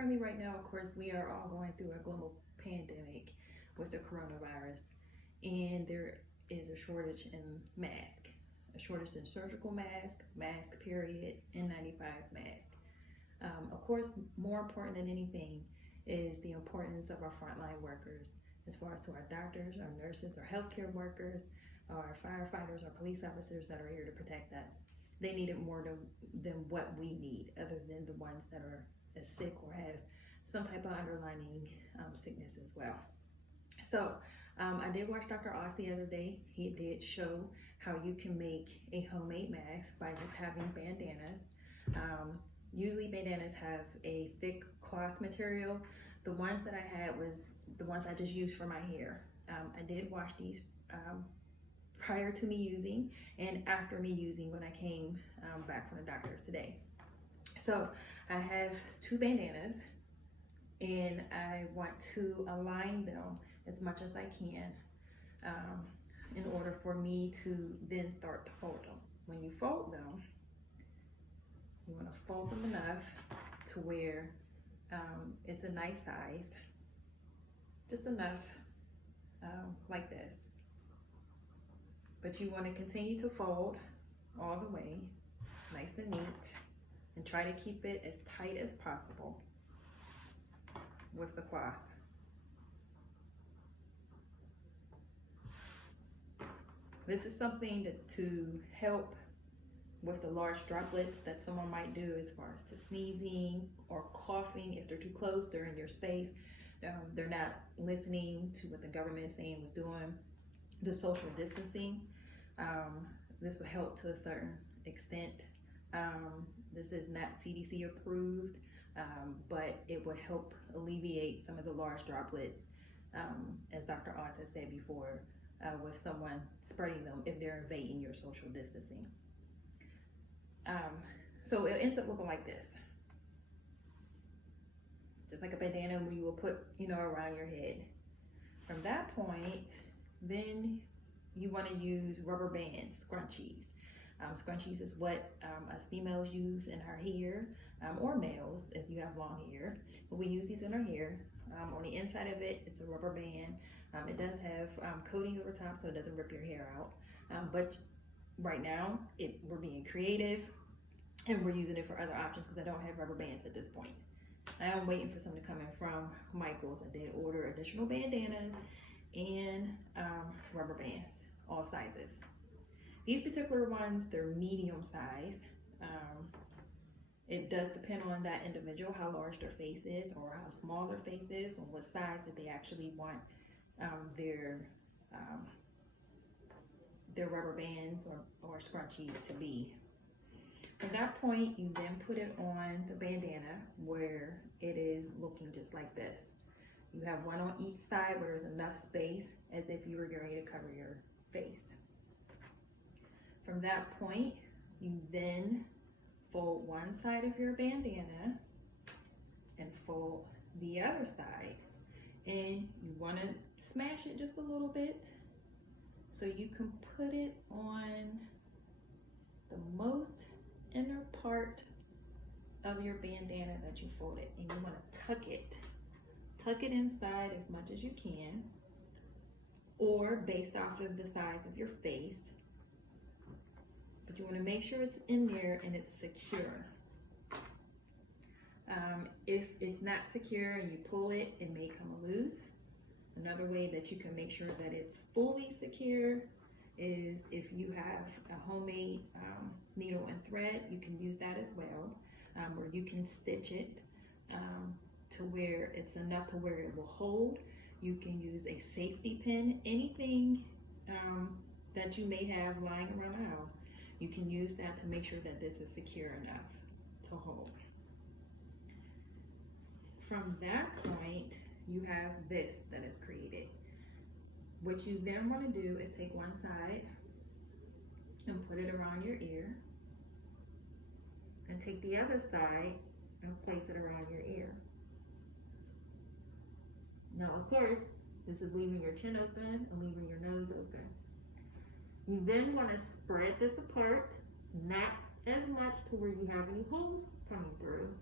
currently right now, of course, we are all going through a global pandemic with the coronavirus, and there is a shortage in mask, a shortage in surgical mask period, N95 mask. Of course, more important than anything is the importance of our frontline workers, as far as to our doctors, our nurses, our healthcare workers, our firefighters, our police officers that are here to protect us. They need it more than what we need, other than the ones that are sick or have some type of underlying sickness as well. So I did watch Dr. Oz the other day. He did show how you can make a homemade mask by just having bandanas. Usually bandanas have a thick cloth material. The ones that I had was the ones I just used for my hair. I did wash these prior to me using and after me using when I came back from the doctor's today. So I have 2 bandanas, and I want to align them as much as I can in order for me to then start to fold them. When you fold them, you want to fold them enough to where it's a nice size, just enough like this. But you want to continue to fold all the way, nice and neat, and try to keep it as tight as possible with the cloth. This is something to help with the large droplets that someone might do as far as to sneezing or coughing. If they're too close, they're in your space, they're not listening to what the government is saying with doing the social distancing. This will help to a certain extent. This is not CDC approved, but it would help alleviate some of the large droplets, as Dr. Oz has said before, with someone spreading them if they're invading your social distancing. So it ends up looking like this. Just like a bandana where you will put, around your head. From that point, then you want to use rubber bands, scrunchies. Scrunchies is what us females use in our hair, or males if you have long hair. But we use these in our hair. On the inside of it, it's a rubber band. It does have coating over top so it doesn't rip your hair out. But right now, we're being creative and we're using it for other options because I don't have rubber bands at this point. I am waiting for some to come in from Michael's. I did order additional bandanas and rubber bands, all sizes. These particular ones, they're medium size. It does depend on that individual, how large their face is or how small their face is, or what size that they actually want their rubber bands or scrunchies to be. At that point, you then put it on the bandana where it is looking just like this. You have one on each side where there's enough space as if you were getting ready to cover your face. From that point, you then fold one side of your bandana and fold the other side. And you want to smash it just a little bit so you can put it on the most inner part of your bandana that you folded, and you want to tuck it inside as much as you can, or based off of the size of your face, but you want to make sure it's in there and it's secure. If it's not secure and you pull it, it may come loose. Another way that you can make sure that it's fully secure is if you have a homemade needle and thread, you can use that as well, where you can stitch it to where it's enough to where it will hold. You can use a safety pin, anything that you may have lying around the house. You can use that to make sure that this is secure enough to hold. From that point, you have this that is created. What you then want to do is take one side and put it around your ear, and take the other side and place it around your ear. Now, of course, this is leaving your chin open and leaving your nose open. You then want to spread this apart, not as much to where you have any holes coming through,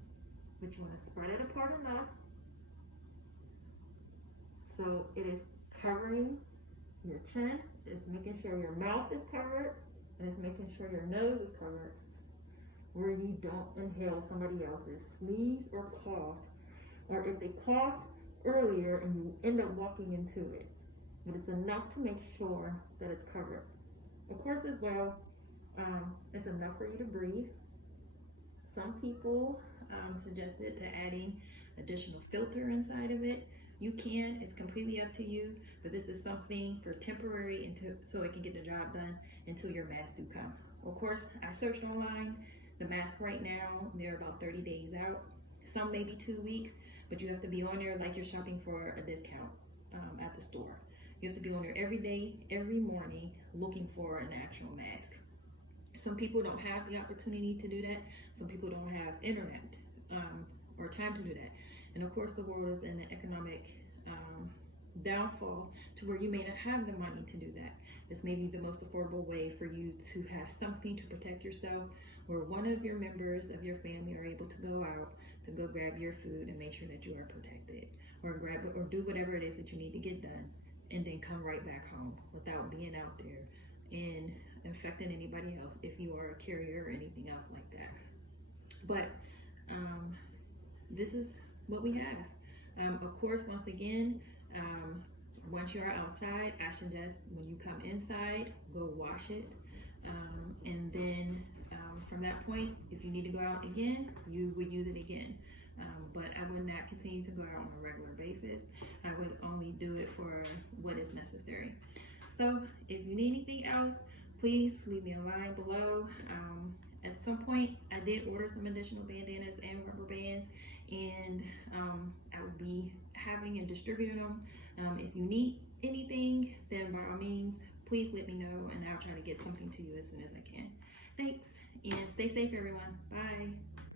but you want to spread it apart enough so it is covering your chin, it's making sure your mouth is covered, and it's making sure your nose is covered, where you don't inhale somebody else's sneeze or cough, or if they cough earlier and you end up walking into it. But it's enough to make sure that it's covered. Of course, as well, it's enough for you to breathe. Some people suggested to adding additional filter inside of it. You can, it's completely up to you, but this is something for temporary until so it can get the job done until your masks do come. Of course, I searched online. The masks right now, they're about 30 days out. Some maybe 2 weeks, but you have to be on there like you're shopping for a discount at the store. You have to be on there every day, every morning, looking for an actual mask. Some people don't have the opportunity to do that. Some people don't have internet or time to do that. And of course, the world is in an economic downfall to where you may not have the money to do that. This may be the most affordable way for you to have something to protect yourself, where one of your members of your family are able to go out to go grab your food and make sure that you are protected, or grab or do whatever it is that you need to get done, and then come right back home without being out there and infecting anybody else if you are a carrier or anything else like that. But this is what we have. Of course, once again, once you're outside, I suggest when you come inside, go wash it. And then from that point, if you need to go out again, you would use it again. But I would not continue to go out on a regular basis. I would only do it for what is necessary. So if you need anything else, please leave me a line below. At some point, I did order some additional bandanas and rubber bands, and I will be having and distributing them. If you need anything, then by all means, please let me know, and I'll try to get something to you as soon as I can. Thanks, and stay safe, everyone. Bye.